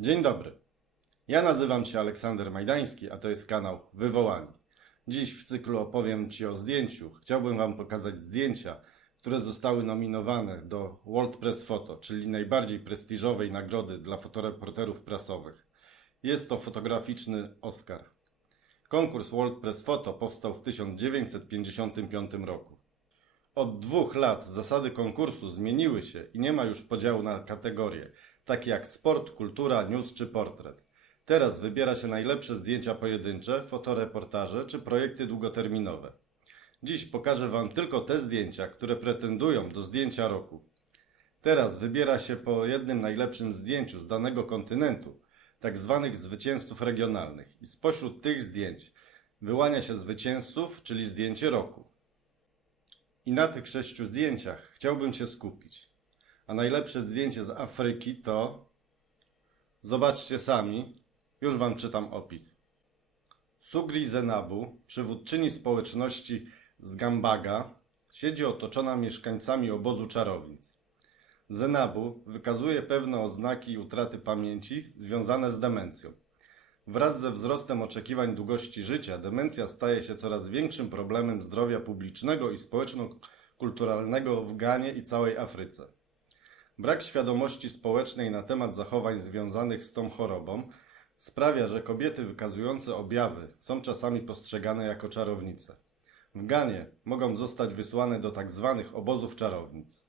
Dzień dobry. Ja nazywam się Aleksander Majdański, a to jest kanał Wywołani. Dziś w cyklu opowiem Ci o zdjęciu. Chciałbym Wam pokazać zdjęcia, które zostały nominowane do World Press Photo, czyli najbardziej prestiżowej nagrody dla fotoreporterów prasowych. Jest to fotograficzny Oscar. Konkurs World Press Photo powstał w 1955 roku. Od dwóch lat zasady konkursu zmieniły się i nie ma już podziału na kategorie, takie jak sport, kultura, news czy portret. Teraz wybiera się najlepsze zdjęcia pojedyncze, fotoreportaże czy projekty długoterminowe. Dziś pokażę Wam tylko te zdjęcia, które pretendują do zdjęcia roku. Teraz wybiera się po jednym najlepszym zdjęciu z danego kontynentu, tak zwanych zwycięzców regionalnych. I spośród tych zdjęć wyłania się zwycięzców, czyli zdjęcie roku. I na tych sześciu zdjęciach chciałbym się skupić. A najlepsze zdjęcie z Afryki to. Zobaczcie sami, już Wam czytam opis. Sugri Zenabu, przywódczyni społeczności z Gambaga, siedzi otoczona mieszkańcami obozu czarownic. Zenabu wykazuje pewne oznaki utraty pamięci związane z demencją. Wraz ze wzrostem oczekiwań długości życia, demencja staje się coraz większym problemem zdrowia publicznego i społeczno-kulturalnego w Ganie i całej Afryce. Brak świadomości społecznej na temat zachowań związanych z tą chorobą sprawia, że kobiety wykazujące objawy są czasami postrzegane jako czarownice. W Ganie mogą zostać wysłane do tak zwanych obozów czarownic.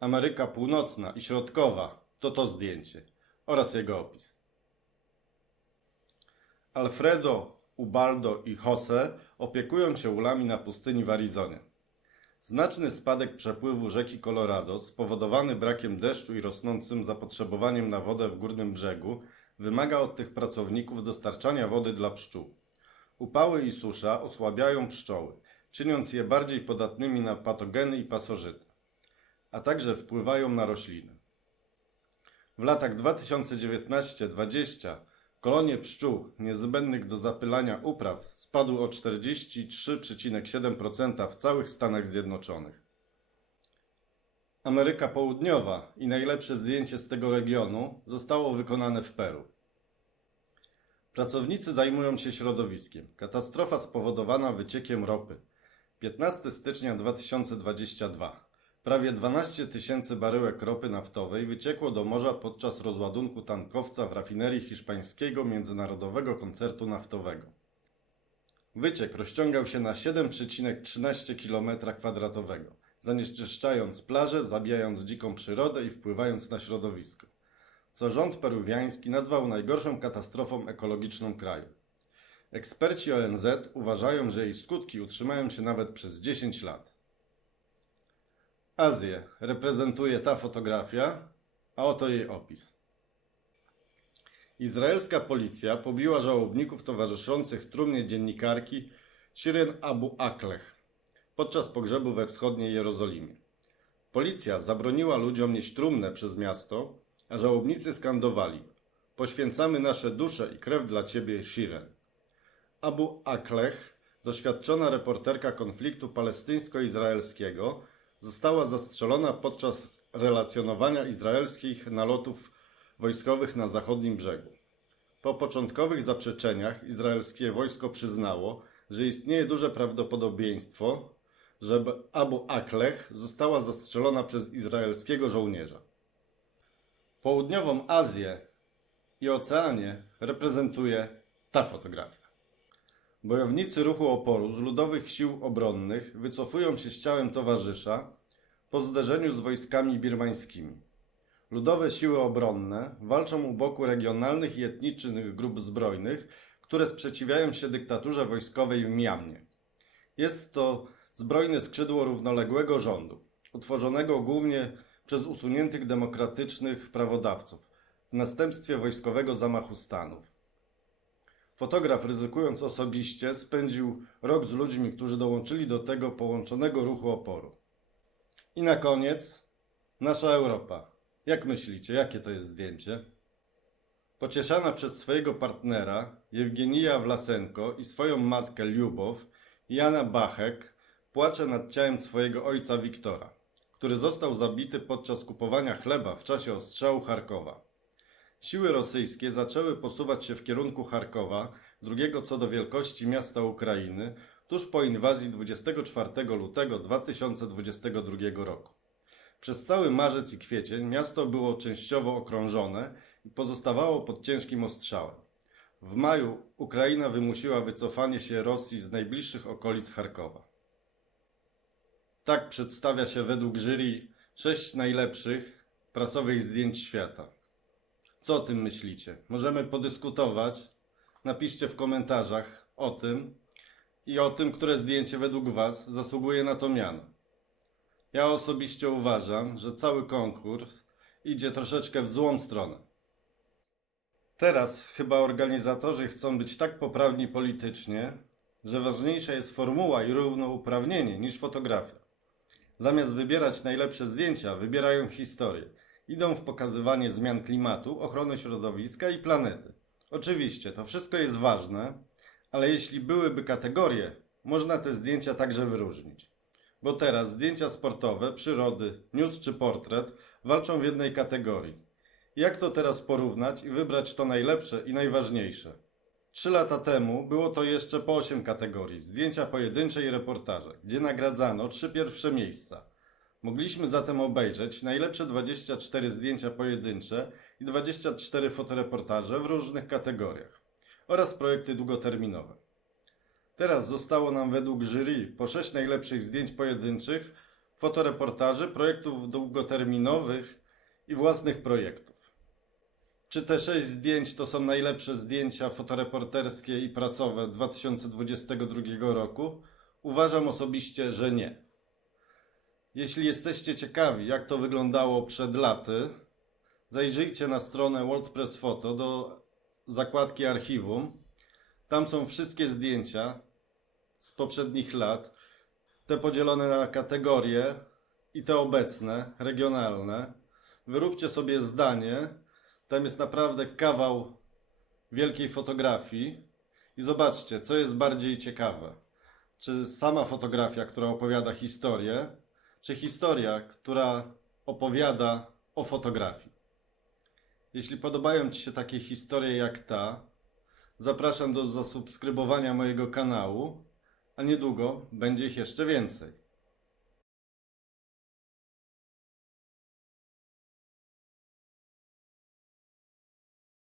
Ameryka Północna i Środkowa to to zdjęcie oraz jego opis. Alfredo, Ubaldo i Jose opiekują się ulami na pustyni w Arizonie. Znaczny spadek przepływu rzeki Colorado, spowodowany brakiem deszczu i rosnącym zapotrzebowaniem na wodę w górnym brzegu, wymaga od tych pracowników dostarczania wody dla pszczół. Upały i susza osłabiają pszczoły, czyniąc je bardziej podatnymi na patogeny i pasożyty, a także wpływają na rośliny. W latach 2019-2020 kolonie pszczół niezbędnych do zapylania upraw spadły o 43,7% w całych Stanach Zjednoczonych. Ameryka Południowa i najlepsze zdjęcie z tego regionu zostało wykonane w Peru. Pracownicy zajmują się środowiskiem. Katastrofa spowodowana wyciekiem ropy. 15 stycznia 2022. Prawie 12 tysięcy baryłek ropy naftowej wyciekło do morza podczas rozładunku tankowca w rafinerii hiszpańskiego Międzynarodowego Koncertu Naftowego. Wyciek rozciągał się na 7,13 km2, zanieczyszczając plaże, zabijając dziką przyrodę i wpływając na środowisko, co rząd peruwiański nazwał najgorszą katastrofą ekologiczną kraju. Eksperci ONZ uważają, że jej skutki utrzymają się nawet przez 10 lat. Azję reprezentuje ta fotografia, a oto jej opis. Izraelska policja pobiła żałobników towarzyszących trumnie dziennikarki Shirin Abu Akleh podczas pogrzebu we wschodniej Jerozolimie. Policja zabroniła ludziom nieść trumnę przez miasto, a żałobnicy skandowali Poświęcamy nasze dusze i krew dla Ciebie, Shiren. Abu Akleh, doświadczona reporterka konfliktu palestyńsko-izraelskiego, została zastrzelona podczas relacjonowania izraelskich nalotów wojskowych na zachodnim brzegu. Po początkowych zaprzeczeniach izraelskie wojsko przyznało, że istnieje duże prawdopodobieństwo, że Abu Akleh została zastrzelona przez izraelskiego żołnierza. Południową Azję i Oceanię reprezentuje ta fotografia. Bojownicy ruchu oporu z ludowych sił obronnych wycofują się z ciałem towarzysza po zderzeniu z wojskami birmańskimi. Ludowe siły obronne walczą u boku regionalnych i etnicznych grup zbrojnych, które sprzeciwiają się dyktaturze wojskowej w Miamnie. Jest to zbrojne skrzydło równoległego rządu, utworzonego głównie przez usuniętych demokratycznych prawodawców w następstwie wojskowego zamachu stanów. Fotograf, ryzykując osobiście, spędził rok z ludźmi, którzy dołączyli do tego połączonego ruchu oporu. I na koniec nasza Europa. Jak myślicie, jakie to jest zdjęcie? Pocieszana przez swojego partnera, Jewgenija Wlasenko i swoją matkę Liubow, Jana Bachek płacze nad ciałem swojego ojca Wiktora, który został zabity podczas kupowania chleba w czasie ostrzału Charkowa. Siły rosyjskie zaczęły posuwać się w kierunku Charkowa, drugiego co do wielkości miasta Ukrainy, tuż po inwazji 24 lutego 2022 roku. Przez cały marzec i kwiecień miasto było częściowo okrążone i pozostawało pod ciężkim ostrzałem. W maju Ukraina wymusiła wycofanie się Rosji z najbliższych okolic Charkowa. Tak przedstawia się według jury sześć najlepszych prasowych zdjęć świata. Co o tym myślicie? Możemy podyskutować. Napiszcie w komentarzach o tym i o tym, które zdjęcie według Was zasługuje na to miano. Ja osobiście uważam, że cały konkurs idzie troszeczkę w złą stronę. Teraz chyba organizatorzy chcą być tak poprawni politycznie, że ważniejsza jest formuła i równouprawnienie niż fotografia. Zamiast wybierać najlepsze zdjęcia, wybierają historię. Idą w pokazywanie zmian klimatu, ochrony środowiska i planety. Oczywiście, to wszystko jest ważne, ale jeśli byłyby kategorie, można te zdjęcia także wyróżnić. Bo teraz zdjęcia sportowe, przyrody, news czy portret walczą w jednej kategorii. Jak to teraz porównać i wybrać to najlepsze i najważniejsze? Trzy lata temu było to jeszcze po 8 kategorii: zdjęcia pojedyncze i reportaże, gdzie nagradzano trzy pierwsze miejsca. Mogliśmy zatem obejrzeć najlepsze 24 zdjęcia pojedyncze i 24 fotoreportaże w różnych kategoriach oraz projekty długoterminowe. Teraz zostało nam według jury po 6 najlepszych zdjęć pojedynczych, fotoreportaży, projektów długoterminowych i własnych projektów. Czy te 6 zdjęć to są najlepsze zdjęcia fotoreporterskie i prasowe 2022 roku? Uważam osobiście, że nie. Jeśli jesteście ciekawi, jak to wyglądało przed laty, zajrzyjcie na stronę WordPress Photo do zakładki archiwum. Tam są wszystkie zdjęcia z poprzednich lat, te podzielone na kategorie i te obecne, regionalne. Wyróbcie sobie zdanie. Tam jest naprawdę kawał wielkiej fotografii i zobaczcie, co jest bardziej ciekawe. Czy sama fotografia, która opowiada historię, czy historia, która opowiada o fotografii. Jeśli podobają Ci się takie historie jak ta, zapraszam do zasubskrybowania mojego kanału, a niedługo będzie ich jeszcze więcej.